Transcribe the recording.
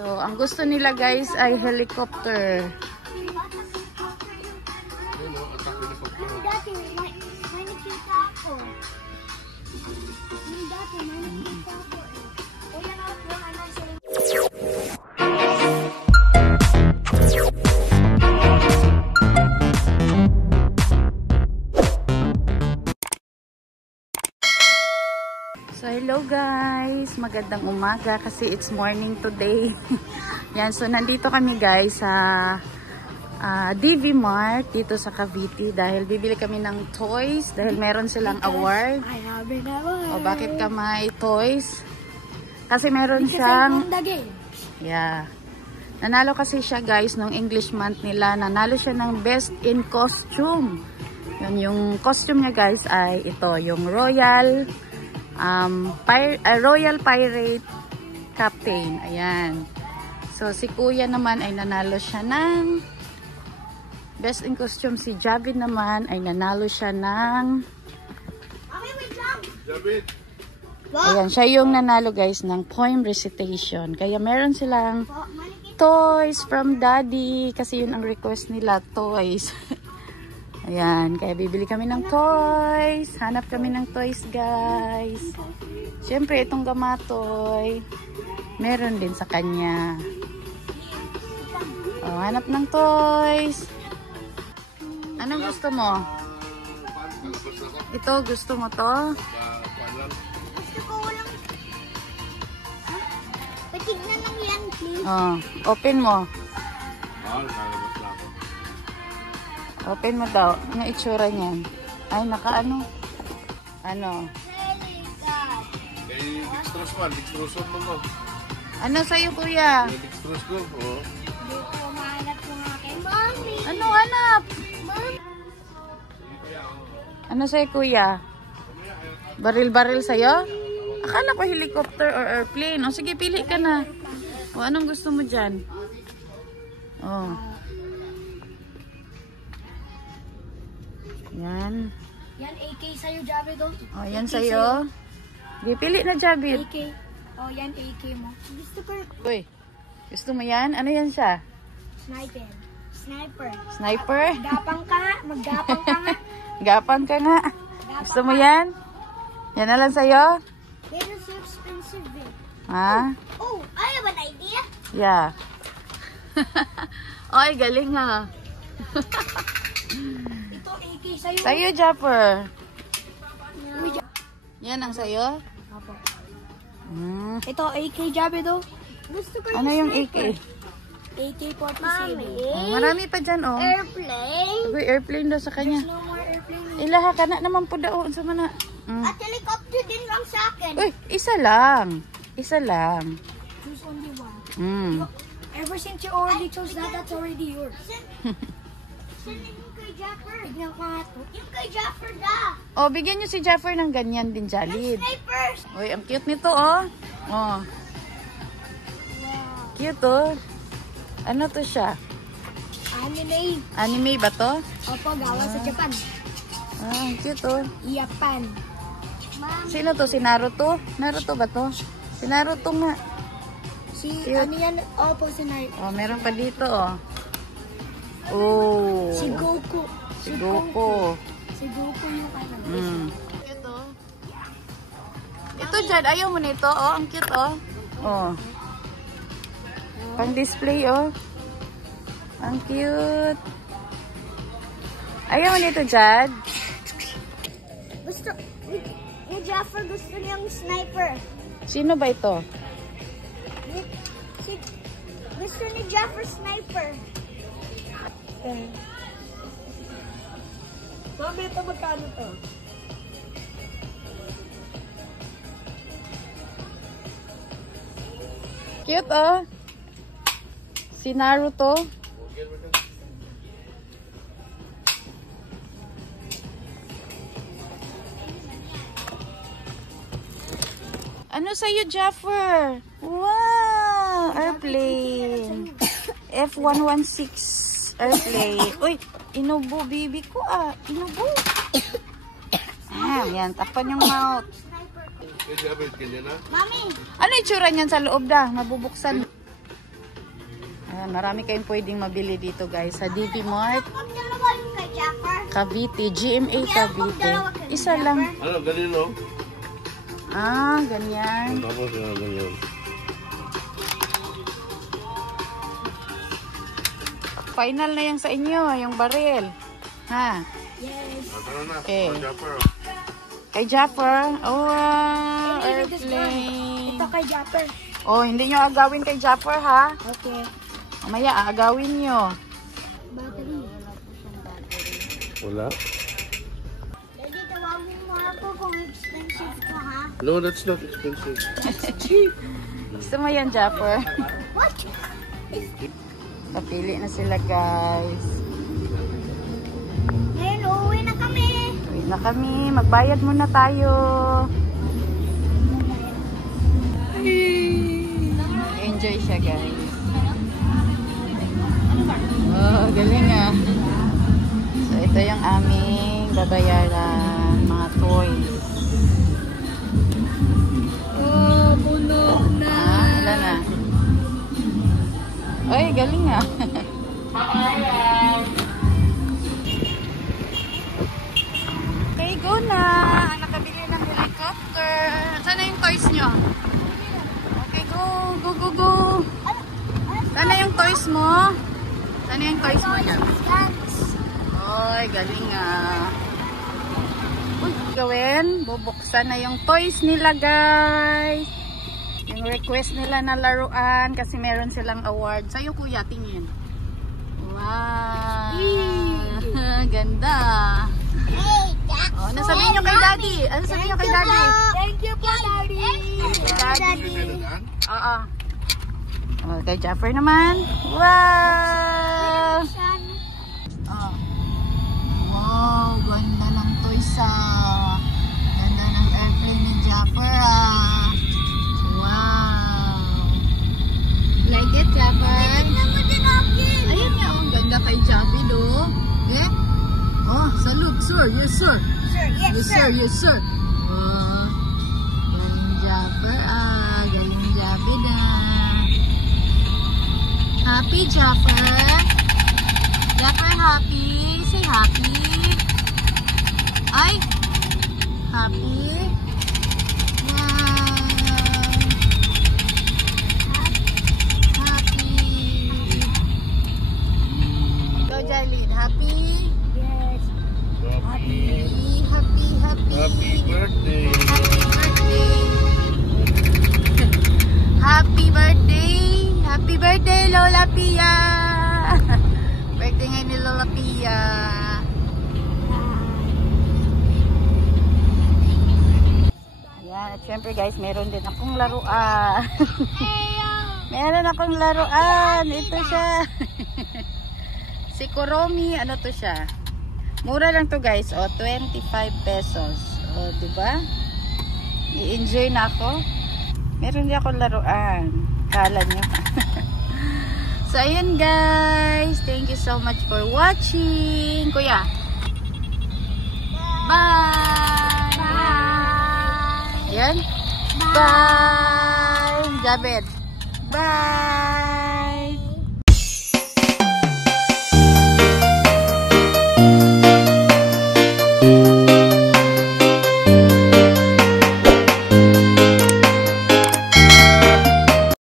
So, ang gusto nila guys ay helicopter. Dati, may nakita ako. Dati, may nakita ako. Kuya nga po, ano sila. So, hello guys! Magandang umaga kasi it's morning today. Yan, so nandito kami guys sa DV Mart dito sa Cavite dahil bibili kami ng toys dahil meron silang award. I have an award. O bakit ka may toys? Kasi meron siyang... Yeah. Nanalo kasi siya guys nung English month nila. Nanalo siya ng best in costume. Yun, yung costume niya guys ay ito, yung Royal Pirate Captain. Ayan. So, si Kuya naman ay nanalo siya ng best in costume. Si Javid naman ay nanalo siya ng Javid. ayan, siya yung nanalo guys ng poem recitation. Kaya meron silang toys from daddy. Kasi yun ang request nila, toys. Ayan, kaya bibili kami ng toys. Hanap kami ng toys, guys. Siyempre, itong gamatoy, meron din sa kanya. Oh, hanap ng toys. Anong gusto mo? Ito, gusto mo to? Gusto ko walang... Patignan lang yan, please. Oh, open mo. Open mo daw. Ano itsura niyan? Ay, naka-ano? Ano? Dextrose man, dextrose mo. Ano sa'yo, kuya? Dextrose ko, oh. Hindi ko mahanap yung aking mommy. Ano hanap? Ano sa'yo, kuya? Baril-baril sa'yo? Akala ko helicopter or airplane. O, sige, pili ka na. O, anong gusto mo dyan? O. Yan. Yan, AK sa'yo, Javid. O, yan sa'yo. Sige, pili na, Javid. AK. Oh, yan, AK mo. Gusto ko Uy, gusto mo yan? Ano yan siya? sniper. Sniper. Sniper? Gapang ka nga. Maggapang ka nga. Gapang ka nga. Gusto mo yan? Yan na lang sa'yo? Pero so expensive eh. Ha? Oh, I have an idea. Yeah. Oy, galing ha. Ito, AK sa'yo. Sa'yo, Japper. Uy, Yan ang sa'yo? Apo. Ito, Ito, AK, Javid. Gusto ko ano yung AK? AK-47. Marami pa dyan, oh. Airplane. Sabi, airplane daw sa kanya. No more airplane. Ilaha ka na naman po daw sa mana. At helicopter din lang sa akin. Uy, isa lang. Isa lang. Choose only one. Ever since you already chose that, that's already yours. Saan yung kay Jaffer? Tignan ko nga to. Yung kay Jaffer da. Oh, bigyan nyo si Jaffer ng ganyan din, Jalid. Snipers. Uy, ang cute nito, oh. Oh, Wow. cute, oh. Ano to siya? Anime. Anime ba to? Opo, gawa sa Japan. Ah, ang cute, oh. Japan. Sino to? Si Naruto? Naruto ba to? Si Naruto nga. Si, Cute. ano yan? Opo, si Naruto. Oh, meron pa dito, oh. Oh. Si Goku. Si Goku. Si Goku yung ano. Ito. Ito dyan. Ayaw mo nito, oh. Ang cute, oh. Oh. Pang display, oh. Ang cute. Ayaw mo nito, Jad. Gusto, ni Jaffer gusto niyang sniper. Sino ba ito? Gusto ni Jaffer sniper. Mami, ito magkano to? Cute, oh. Si Naruto. Ano sa'yo, Jaffer? Wow! Airplane. F116 airplane. Uy, inubo, bibi ko ah. Inubo. Yan. Takpan yung mouth. Mami! Ano itsura niyan sa loob da? Mabubuksan. Ayan, marami kayong pwedeng mabili dito guys sa DV Mart Magdalawa yung kay Japper. Cavite, GMA Cavite. Isa lang. Ano, ganito? Ah, ganyan. Tapos ganyan. Final na yung sa inyo, yung baril. Ha? Yes. Ano na? Okay. Japper. Kay Japper. Oh, wow. Airplane. Ito kay Japper. Oh, hindi nyo agawin kay Japper, ha? Okay. Mamaya, aagawin nyo. Battery. Wala? Daddy, tawagin mo ako kung expensive ko, ha? No, that's not expensive. Gusto mo yan, Japper? What? Napili na sila, guys. Ngayon, uuwi na kami. Uwi na kami. Magbayad muna tayo. Enjoy siya, guys. Oh, galing ah. So, ito yung aming babayaran. Mga toys. Oh, puno na. Ah, ilan na? Ay, galing ah. Okay, go na. Nakabili ng helicopter. Saan na yung toys nyo? Okay, go. Go, go, go. Saan na yung toys mo? Saan na yung toys mo dyan? Oy, galing ah. Uy, gawin. Bubuksan na yung toys nila, guys. Yung request nila na laruan kasi meron silang award. Sa'yo, kuya, tingin. Wow. Ganda. Oh, ano sabihin nyo kay daddy? Ano sabihin nyo kay daddy? Thank you po, Daddy. Daddy. Oo. Oh, kay Jaffer naman. Wow. Oh. Wow, ganda ng toys ah. Ganda ng airplane ni Jaffer ah. Wow. Like it, Jaffer? Ayun nga, ang ganda kay Javi do. Eh? Oh, salute, sir. Yes, sir. Sir, yes, Yes, sir. Yes, sir. Oh, galing Jaffer ah. Galing Javi na. Happy, Jaffer? Jaffer, happy? Say happy. Ay! Happy? Wow! Happy! Go, Jarlene. Happy? Yes. Happy, happy, happy. Happy birthday. Happy birthday. Happy birthday. Happy birthday, Lola Pia. Birthday ngayon ni Lola Pia. Ayan, at syempre guys, meron din akong laruan. Meron akong laruan. Ito siya. Si Kuromi, ano to siya? Mura lang to guys, oh, 25 pesos. Oh, diba? I-enjoy na ako. Meron din akong laruan. Kala nyo. So, ayun guys. Thank you so much for watching. Kuya. Bye! Bye! Ayan. Bye! Jabed. Bye!